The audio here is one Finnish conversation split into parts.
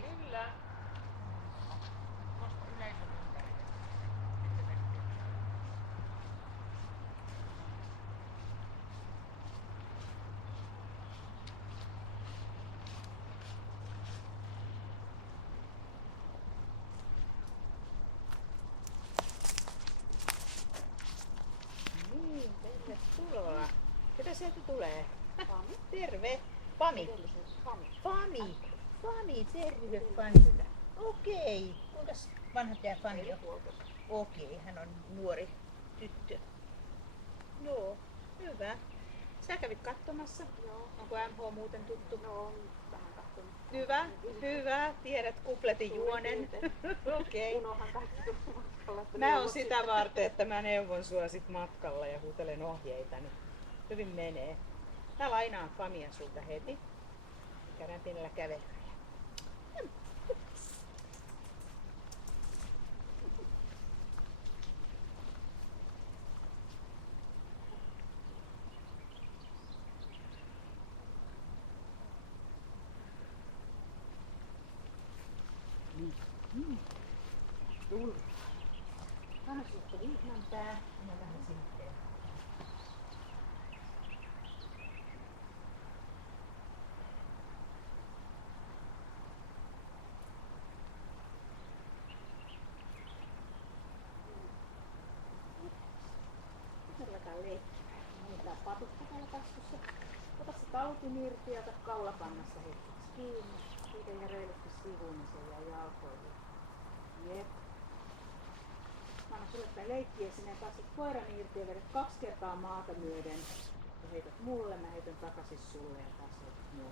Kyllä. Koska yleisön ympärille. Niin, tervetuloa. Ketä sieltä tulee? Pami. Terve. Pami. Pami. Pami. Pami, terve Pami. Okei. Kuinka vanha tää Pami on? Okei, hän on nuori tyttö. Joo, hyvä. Sä kävit katsomassa? Joo. Onko MH muuten tuttu? No on vähän katsonut. Hyvä, hyvä. Tiedät kupletin juonen. Okei. Unohan kaikki matkalla. Mä oon sitä varten, että mä neuvon sua sit matkalla ja huutelen ohjeita, niin hyvin menee. Mä lainaan Famia sulta heti. Käydään pienellä kävelyllä. Tullaan. Anna susta vihman pää ja vähän sitten. Nyt ruvetaan leikkimään. Annetaan patukka täällä taskussa. Ota se tautin irti ja ota kaulapannassa hetkeksi kiinni. Siitä ihan reilusti sivuun, niin se jää jalkoihin. Jep. Mä annan sulle tää leikkiä sinne ja pääset koiran irti ja vedät 2 kertaa maata myöden. Ja heität mulle, mä heitän takaisin sulle ja taas heität mulle.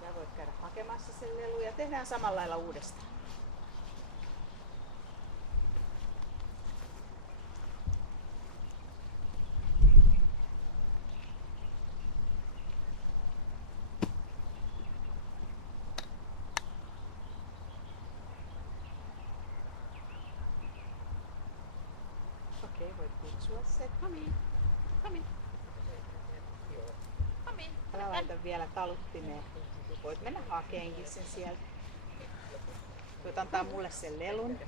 Sä voit käydä hakemassa sen lelun ja tehdään samalla lailla uudestaan. Okei, voit kutsua se. Pami. Pami. Pami. Älä laita vielä taluttimeen. Voit mennä hakeenkin sen sieltä. Voit antaa mulle sen lelun.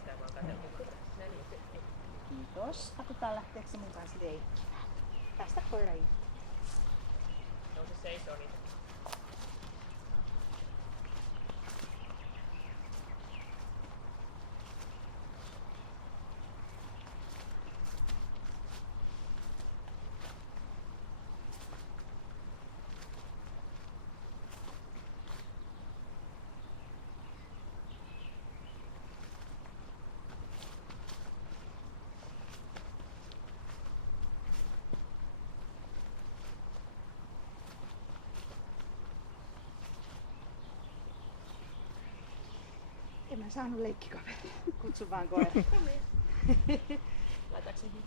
Kiitos. Katsotaan lähteekö se mun kanssa leikkimään. Päästä koira irti. No se seisoo niitä. En mä saanut leikkikaveria. Kutsu vaan koira. Laitaanko se hiin?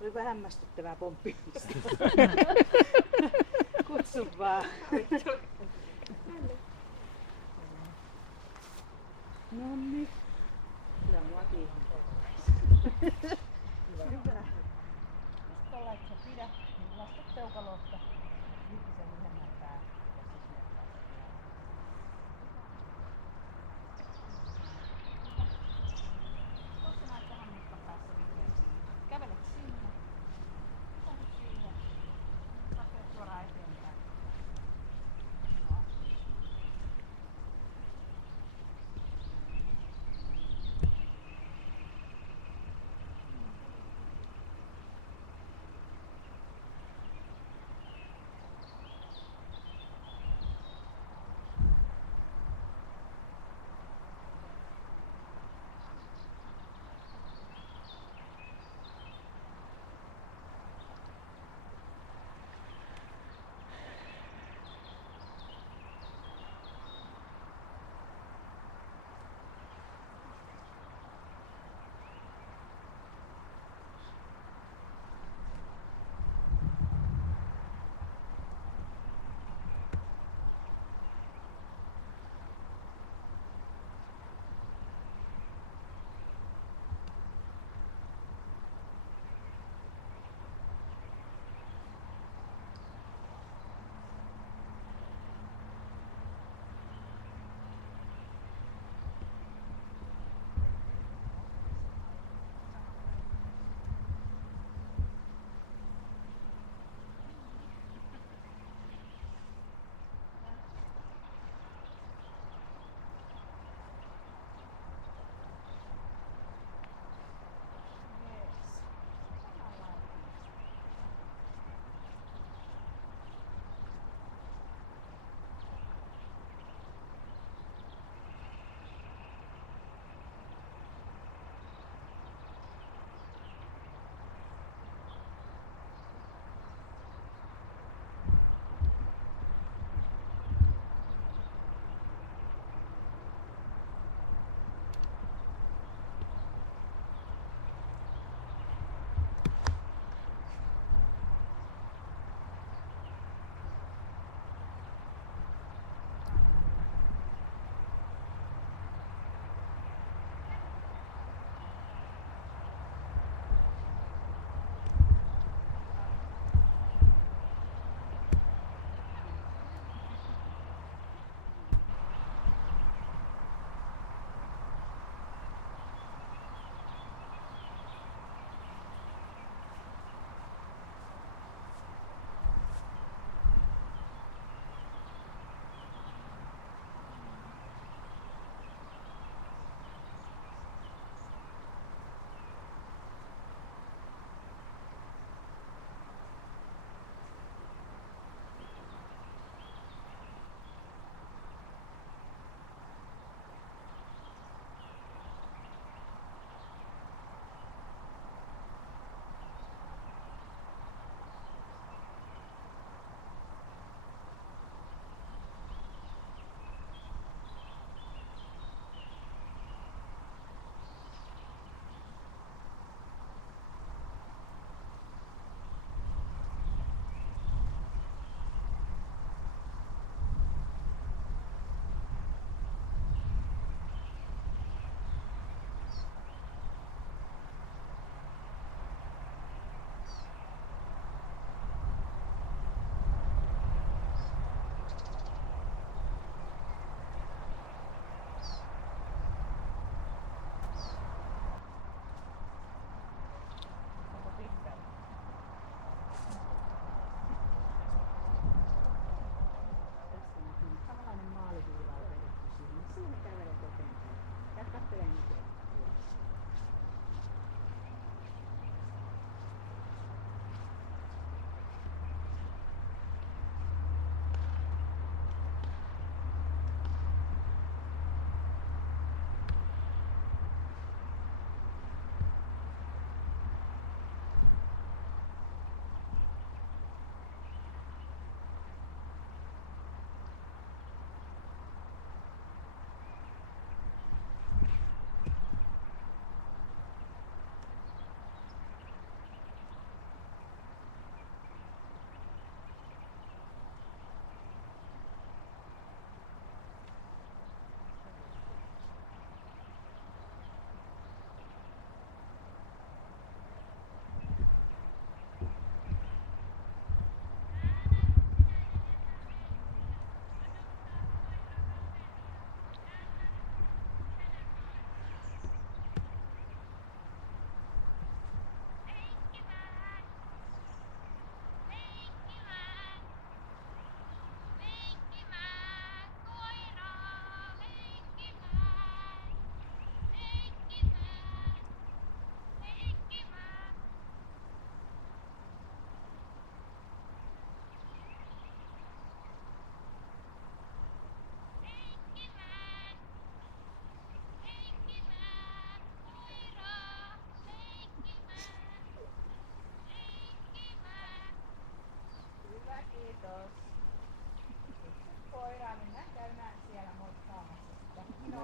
Oliko hämmästyttävää pomppimista? Kutsu vaan. Nonni. Kyllä mua kiinnostaa. Hyvä. Just tuolla, että sä pidät, niin lasket peukalosta. Irti sen lyhemmän pää. Ja se syöttää sen vielä. Tuossa näet tähän mustan päässä vihreän siinä. Kävelet sinne. Kävelet siihen. Laskelet suoraan eteenpäin. No.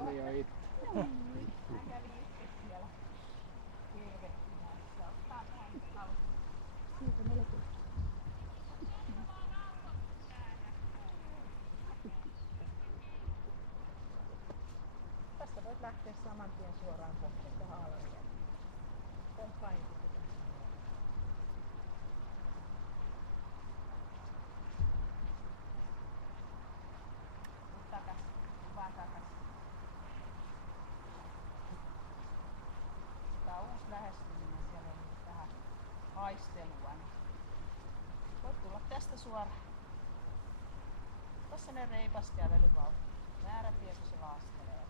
Meni jo itse. Hän kävi itse siellä tervehtimässä. Ottaa tähän talon. Siitä melkein. Tästä voit lähteä saman tien suoraan kohteen tähän Alarielle. Komppaini pitää. Takas, vaan takas. Tää on uusi lähestyminen, siellä on nyt vähän haistelua. Voit tulla tästä suoraan. Tossa ne reipasti ja velyvauhti. Määrätie, kun se laastelee.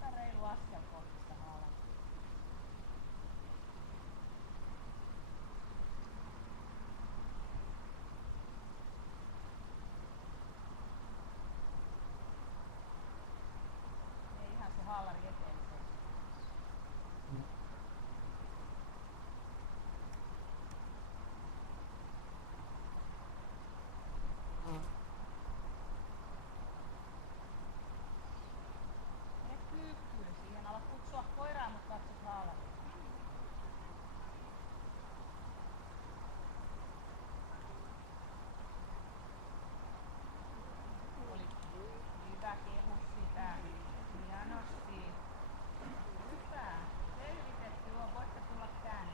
Tää on reilu askel kohti sitä haalaa. Ei ihan se haalari eteen seisoo. Mene kyykkyyn siihen, ala kutsua koiraa, mutta katsot haalaria. Oli hyvä kehu sitä. Hienosti. Hyvä. Selvitetty on. Voitte tulla tänne.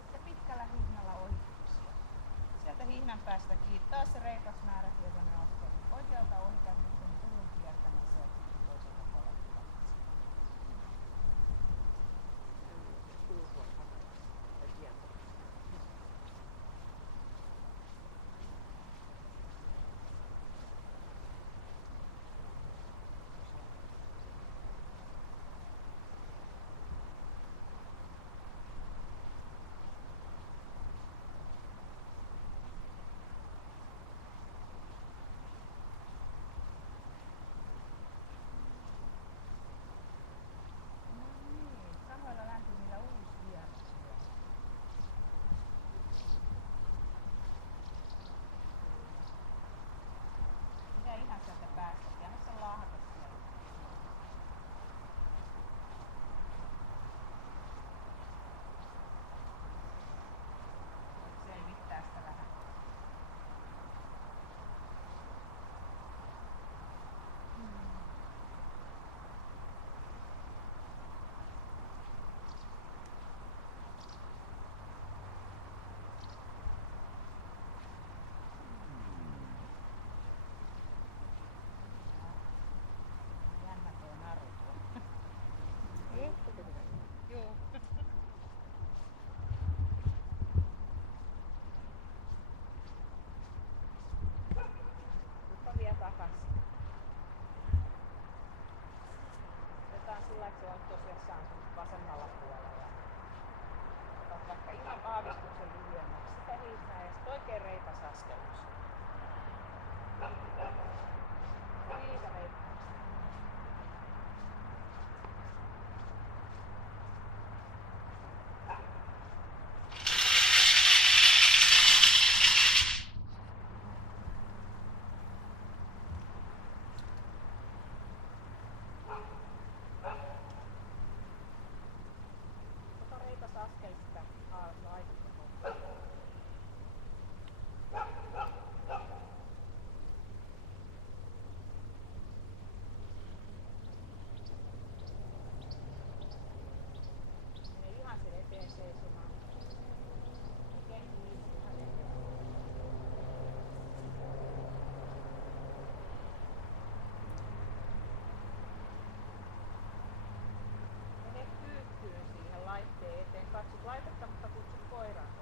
Sitten pitkällä hihnalla ohituksia. Sieltä hihnan päästä kiinni. Taas se reipas määrätietoinen askel. Oikealta ohi sen puun kiertämässä ja sitten toiselta puolelta. Samoilla lämpimillä uusi vieras. Mitä ihan sieltä päästä? Anna sen laahata siellä. Voit selvittää sitä vähän. Jännä tuo naru tuo. Joo. Tuppa vielä takaisin. Otetaan sillä, että se on tosissaan vasemmalla puolella. Otat vaikka ihan aavistuksen lyhyemmäksi sitä hihnää ja sitten oikein reipas askelus. Siitä reipas. Ota reipas askel sitä laitusta kohtaan. Mene ihan sen eteen seisomaan. Oikein kiinni ihan eteen. Mene kyykkyyn siihen laitteen eteen. Katsot laitetta, mutta kutsut koiraa.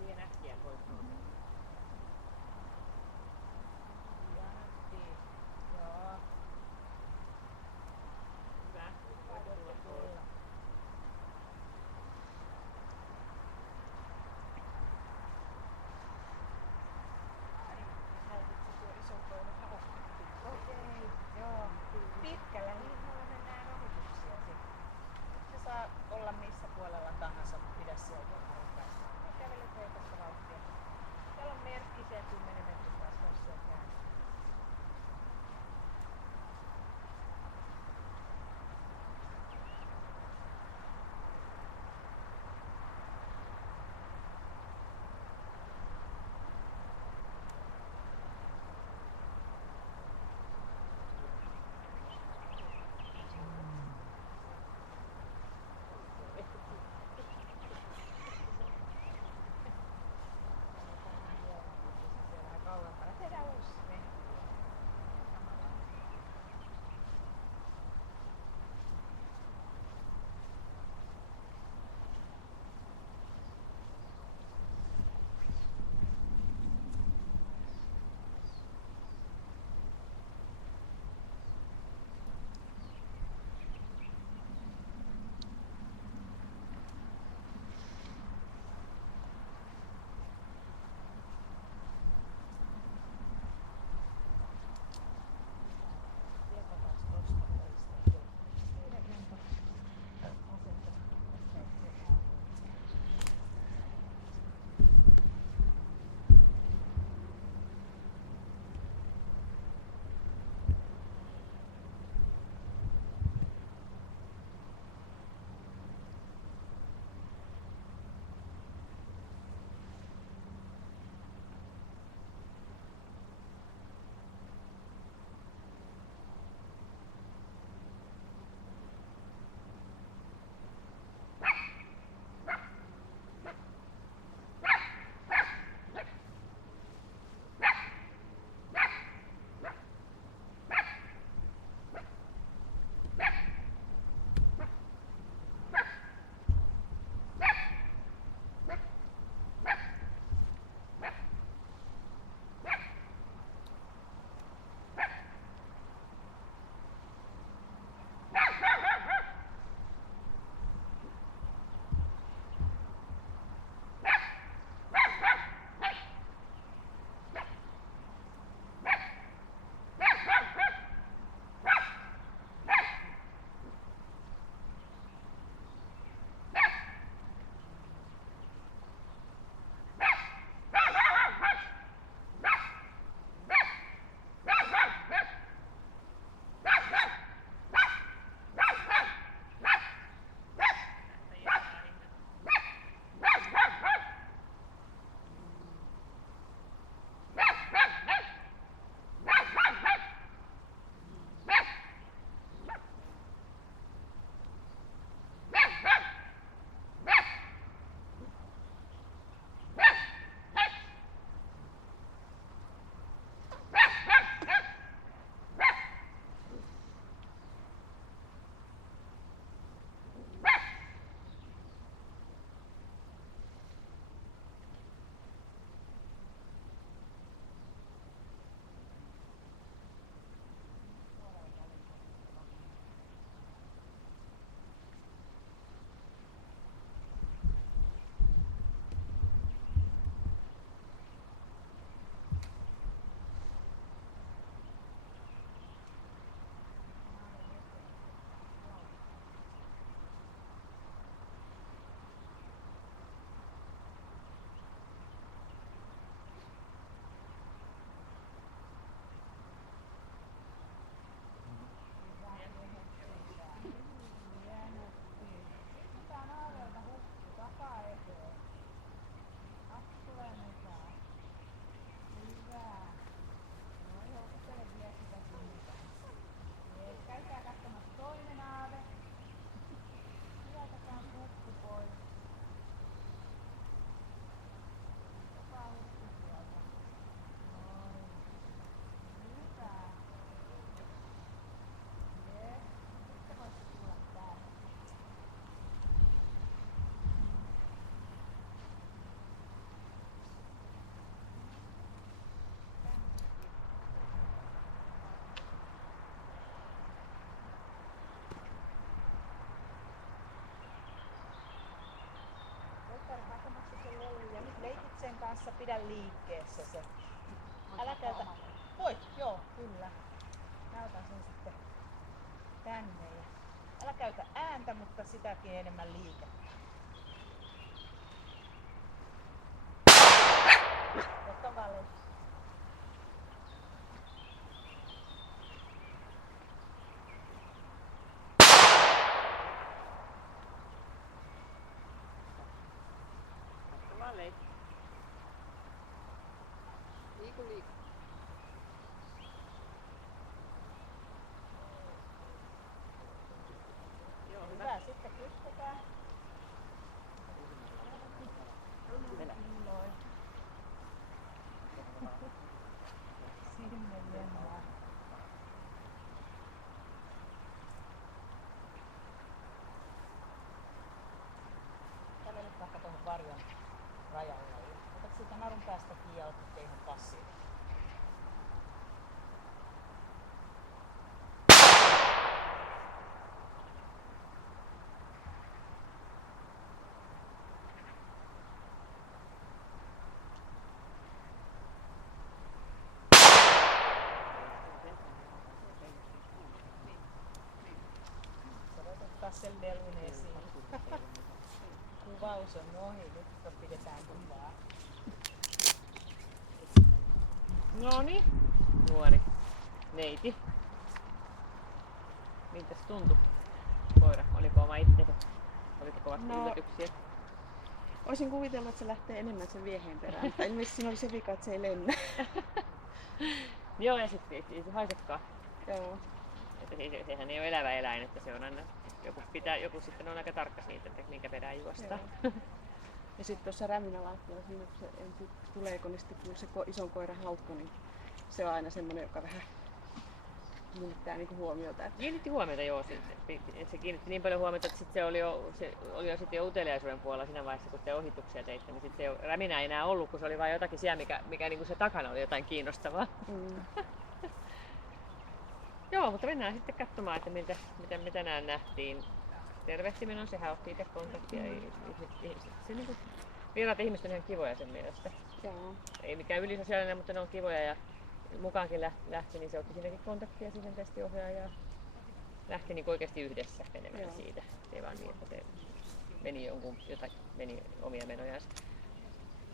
liian äkkiä pois. Jantti. Joo. Hyvä. Voit tulla pois. Näytätkö tuo iso koulu hauskuttiin? Okei, joo. Pitkällä hinnalla mennään ohituksia sitten. Se saa olla missä puolella tahansa, mutta pidä sieltä harrastaista. Mä kävelen teitä vauhtia. kanssa pidä liikkeessä se. Älä käytä... Voit, joo, kyllä. Mä otan sen sitten tänne. Ja älä käytä ääntä, mutta sitäkin enemmän liikettä. Totta vale. Vale. Liiku. Joo, hyvä. Hyvä, sitten kytketään. Venä. Noin. Sinne mennään. Kävele nyt vaikka tuohon varjon rajalle. Otat siitä narun päästä kiinni ja otat ihan passiivisesti. Sä voit ottaa sen lelun esiin. Kuvaus on ohi, nyt pidetään kuvaa. Noniin, nuori neiti. Miltäs tuntui koira? Oliko oma itsensä? Oliko kovasti yllätyksiä? Olisin kuvitellut, että se lähtee enemmän sen vieheen perään, mutta ilmeisesti siinä oli se vika, että se ei lennä. Joo, ja sitten ei se haisekaan. Joo. Että sehän ei ole elävä eläin, että se on aina, joku sitten on aika tarkka siitä, että minkä perään juostaan. Ja sitten tuossa räminälaitteella, siinä kun se ensin tuleeko, niin sitten kun se ison koiran haukko, niin se on aina semmoinen, joka vähän kiinnittää niinku huomiota. Että... Kiinnitti huomiota, joo. Se kiinnitti niin paljon huomiota, että se oli jo sitten jo uteliaisuuden puolella siinä vaiheessa, kun te ohituksia teitte. Niin sitten se räminä ei enää ollut, kun se oli vain jotakin siellä, mikä niinku se takana oli jotain kiinnostavaa. Joo, mutta mennään sitten katsomaan, että mitä tänään nähtiin. Tervehtiminen on, sehän otti itse kontaktia. Se niinku, vieraat ihmiset on ihan kivoja sen mielestä. Joo. Ei mikään ylisosiaalinen, mutta ne on kivoja ja mukaankin lähti, niin se otti siinäkin kontaktia siihen testiohjaajaan ja lähti niin oikeasti yhdessä menemään siitä. Ei vaan niin, että se meni omia menojaan.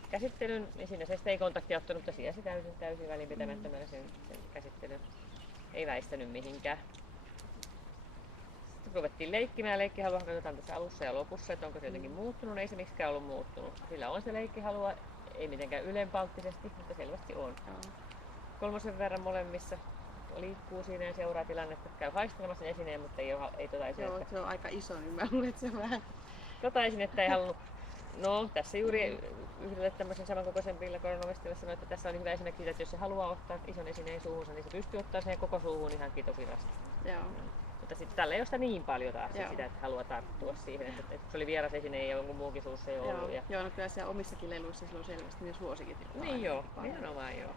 Käsittelyn, niin siinä se sitten ei kontaktia ottanut, mutta siellä se täysin välinpitämättömänä sen käsittelyn. Ei väistänyt mihinkään. Sitten ruvettiin leikkimään. Leikkihalua katsotaan tässä alussa ja lopussa, että onko se jotenkin muuttunut. Ei se miksikään ollut muuttunut. Sillä on se leikkihalua, ei mitenkään ylenpalttisesti, mutta selvästi on. 3 verran molemmissa liikkuu siinä ja seuraa tilannetta. Käy haistelemassa sen esineen, mutta ei tota esinettä. Joo, se on aika iso, niin mä luulen, että se on vähän... Tota esinettä ei halunnut. No, tässä juuri yhdelle tämmöisen samankokoisen villakoiran sanoi, että tässä oli hyvä esimerkki siitä, että jos se haluaa ottaa ison esineen suuhunsa, niin se pystyy ottaa sen koko suuhun ihan kitofirasti. Joo. Mutta sitten tällä ei ole sitä niin paljon taas sitä, että haluaa tarttua siihen, että se oli vieras esine ja jonkun muunkin suussa ei ollut. Joo, no kyllä siellä omissakin leluissa sillä on selvästi ne suosikit. Niin joo, nimenomaan joo.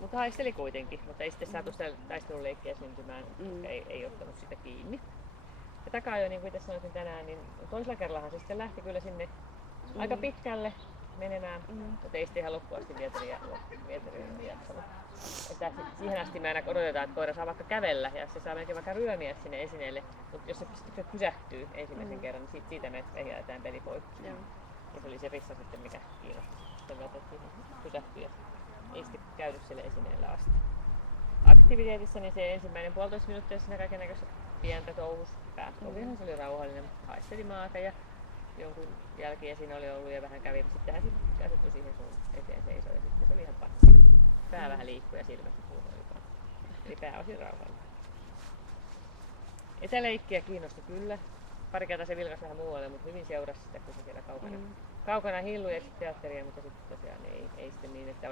Mutta haisteli kuitenkin, mutta ei sitten saatu sitä taisteluleikkiä syntymään, ei ottanut sitä kiinni. Ja takaa jo, niin kuin itse sanoisin tänään, niin toisella kerrallahan se sitten lähti kyllä sinne aika pitkälle menemään, mutta ei sitten ihan loppuasti vieteriä jaksanut. Siihen asti me aina odotetaan, että koira saa vaikka kävellä ja se saa melkein vaikka ryömiä sinne esineelle, mutta jos se pysähtyy ensimmäisen kerran, niin siitä me jätetään peli poikki. Ja se oli se rissa sitten, mikä kiinnosti. Sitten me otettiin pysähtyä ja ei sitten käydy sille esineelle asti. Aktiviteetissa niin se ensimmäinen 1,5 minuuttia siinä kaikennäköistä pientä touhus. Päästövihan se oli rauhallinen, haisteli maata ja jonkun jälkiä siinä oli ollut ja vähän kävi. Sitten hän käsittyi siihen sun eteen seisoi ja sitten se oli ihan passi. Pää vähän liikkui ja silmät puhuikaan. Eli pääosin rauhallinen. Etäleikkiä kiinnosti kyllä. Pari kertaa se vilkasi vähän muualle, mutta hyvin seurasi sitä, kun se siellä kaukana hillui ja teatteria, mutta sitten tosiaan ei sitten niin, että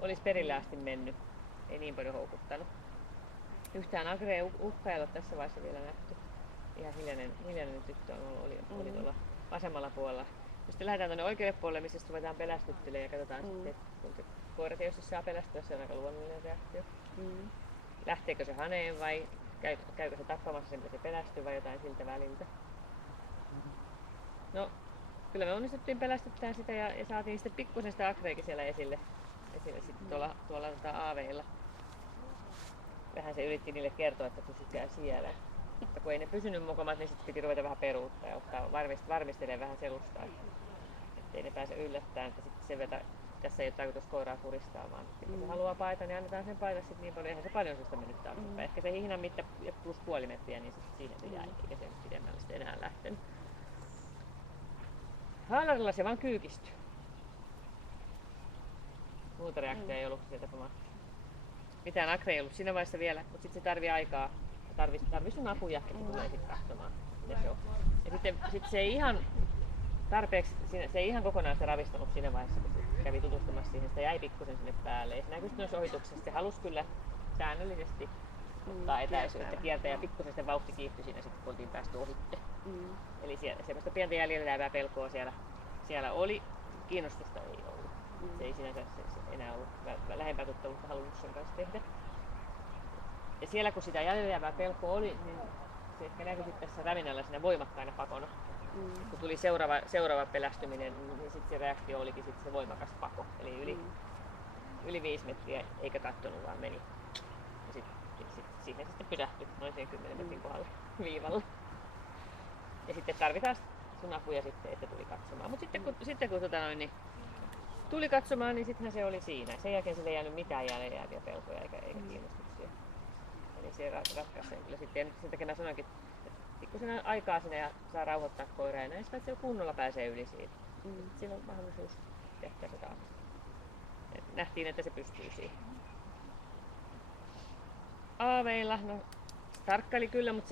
olisi perille asti mennyt. Ei niin paljon houkuttanut. Yhtään agrea uhkaa ei ole tässä vaiheessa vielä nähty. Ihan hiljainen tyttö oli tuolla vasemmalla puolella. Sitten lähdetään tuonne oikealle puolelle, missä ruvetaan pelästyttelemään ja katsotaan sitten, kun se koira tietysti saa pelästyä, se on aika luonnollinen reaktio. Lähteekö se haneen vai käykö se tappamassa sen, mitä se pelästyy vai jotain siltä väliltä. No, kyllä me onnistuttiin pelästyttämään sitä ja saatiin sitten pikkusen sitä akreekin siellä esille sitten tuolla aaveilla. Vähän se yritti niille kertoa, että pysykää siellä. Mutta kun ei ne pysynyt mokomat, niin sitten piti ruveta vähän peruuttaa ja ottaa varmistelemaan vähän selustaa, ettei ne pääse yllättämään. Että sitten tässä ei ole tarkoitus koiraa kuristaa, vaan kun se haluaa paita, niin annetaan sen paita sitten niin paljon. Eihän se paljon sitä mennyt taaksepäin. Ehkä se hihnan mitta plus puoli metriä, niin siihen se jäi, eikä se pidemmälle sitten enää lähtenyt. Haalarilla se vaan kyykistyi. Muuta reaktiota ei ollut sieltä, kun mitään akre ei ollut siinä vaiheessa vielä, mutta sitten se tarvii aikaa. Tarvii sun apuja, että tulee sitten katsomaan, mitä se on. Ja sitten se ei ihan tarpeeksi, se ei ihan kokonaan se ravistanut siinä vaiheessa, kun se kävi tutustumassa siihen, sitä jäi pikkusen sinne päälle. Ja se näkyi noissa ohituksissa, se halusi kyllä säännöllisesti ottaa etäisyyttä kiertää ja pikkusen sitten vauhti kiihtyi siinä sitten, kun oltiin päästy ohitte. Eli semmoista pientä jäljellä jäävää pelkoa siellä oli, kiinnostusta ei ollut. Se ei sinänsä enää ollut lähempää tuttavuutta halunnut sen kanssa tehdä. Ja siellä kun sitä jäljellä jäävää pelkoa oli, niin se ehkä näkyi sitten tässä räminällä siinä voimakkaina pakona. Kun tuli seuraava pelästyminen, niin sitten se reaktio olikin sitten se voimakas pako. Eli yli 5 metriä eikä kattonut, vaan meni. Ja siihen sitten pysähtyi noin siihen 10 metrin kohdalla viivalla. Ja sitten tarvitaan sun apuja sitten, että tuli katsomaan. Mutta sitten kun niin tuli katsomaan, niin sittenhän se oli siinä. Sen jälkeen sille ei jäänyt mitään jäljellä jääviä pelkoja eikä kiinnostuksia. Eli se ratkaisi sen kyllä sitten. Sen takia mä sanoinkin, että pikkusen aikaa sinne ja saa rauhoittaa koiraa ja näin, että se kunnolla pääsee yli siitä. Sillä on mahdollisuus tehdä se taas. Nähtiin, että se pystyy siihen. Aaveilla, no tarkkaili kyllä, mutta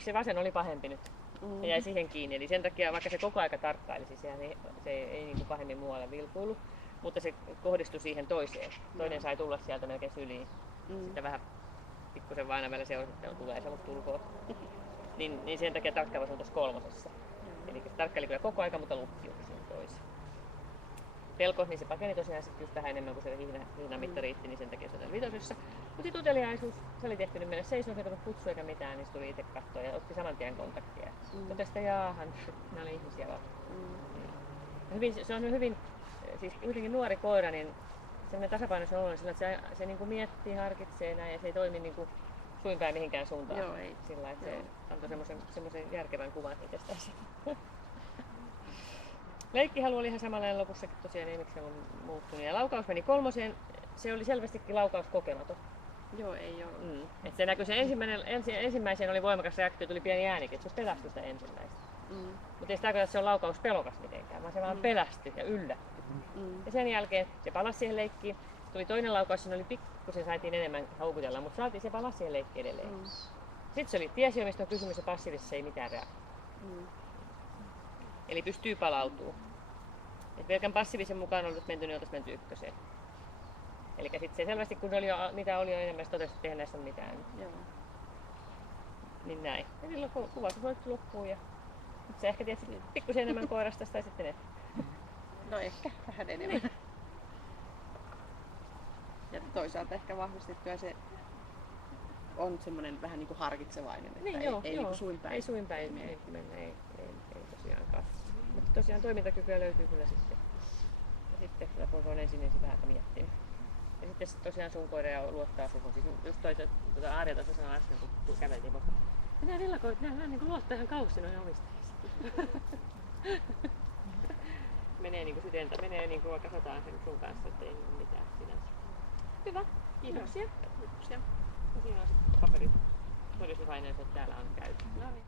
se vasen oli pahempi nyt. Se jäi siihen kiinni, eli sen takia vaikka se koko aika tarkkailisi, se ei niin kuin pahemmin muualle vilkuilu, mutta se kohdistui siihen toiseen. Toinen sai tulla sieltä melkein syliin. Sitten vähän pikkusen vain aina välillä seurasi, että tulee se musta ulkoa. Niin sen takia tarkkailus on tuossa 3. Eli se tarkkaili kyllä koko aika, mutta lukki siihen toiseen. Pelko, niin se pakeni tosiaan sitten just vähän enemmän kuin se hihnan mitta riitti, niin sen takia se on 5. Mutta sitten uteliaisuus, se oli tehty mennä seisomaan, ei tullut kutsua eikä mitään, niin se tuli itse katsoa ja otti saman tien kontaktia. Totesi, että jaahan, nämä oli ihmisiä vaan. Se on hyvin, siis kuitenkin nuori koira, niin sellainen tasapainoisen olo sillä, että se niin kuin miettii, harkitsee näin ja se ei toimi niin kuin suin päin mihinkään suuntaan. Joo, ei. Sillä että se antoi semmoisen järkevän kuvan itsestään. Leikkihalu oli ihan samanlainen lopussakin tosiaan, ei mikään muuttunut. Ja laukaus meni 3. Se oli selvästikin laukaus kokematon. Joo, ei ollut. Et se näkyi se ensimmäiseen oli voimakas reaktio, tuli pieni äänikin, että se pelästyi sitä ensimmäistä. Mutta ei sitä tarkoita, että se on laukaus pelokas mitenkään, vaan se vaan pelästyi ja yllättyi. Ja sen jälkeen se palasi siihen leikkiin. Tuli toinen laukaus, siinä oli pikkusen saatiin enemmän houkutella, mutta se palasi siihen leikkiin edelleen. Sitten se oli tiesi jo, mistä on kysymys ja passiivisessa ei mitään reaktio. Eli pystyy palautumaan. Et pelkän passiivisen mukaan ollut menty, niin oltaisiin menty 1. Eli sitten se selvästi, kun niitä oli jo enemmän, se totesi, että eihän näissä ole mitään. Joo. Niin näin. Ja silloin kuvaus voitti loppuun ja nyt sä ehkä tiedät pikkusen enemmän koirasta tai sitten et. No ehkä vähän enemmän. Ja toisaalta ehkä vahvistettua se on semmoinen vähän niin kuin harkitsevainen, että niin, ei niin kuin suin päin. Ei suin päin mennä, ei tosiaankaan. Mutta tosiaan toimintakykyä löytyy kyllä sitten. Ja sitten kun se on ensin vähän miettinyt. Ja sitten tosiaan sun koira luottaa suhun. Siis just Aarja tuossa sanoi äsken, kun käveltiin vasta. Nämä villakoirat, nämä niin luottaa ihan kauheasti noihin omistajista. menee niin kuin sitentä, menee niin kuin vaikka sataan sen sun kanssa, ettei mitään sinänsä. Hyvä, kiitoksia. Kiitoksia. Ja siinä on sitten paperit todistusaineessa, että täällä on käyty. No niin.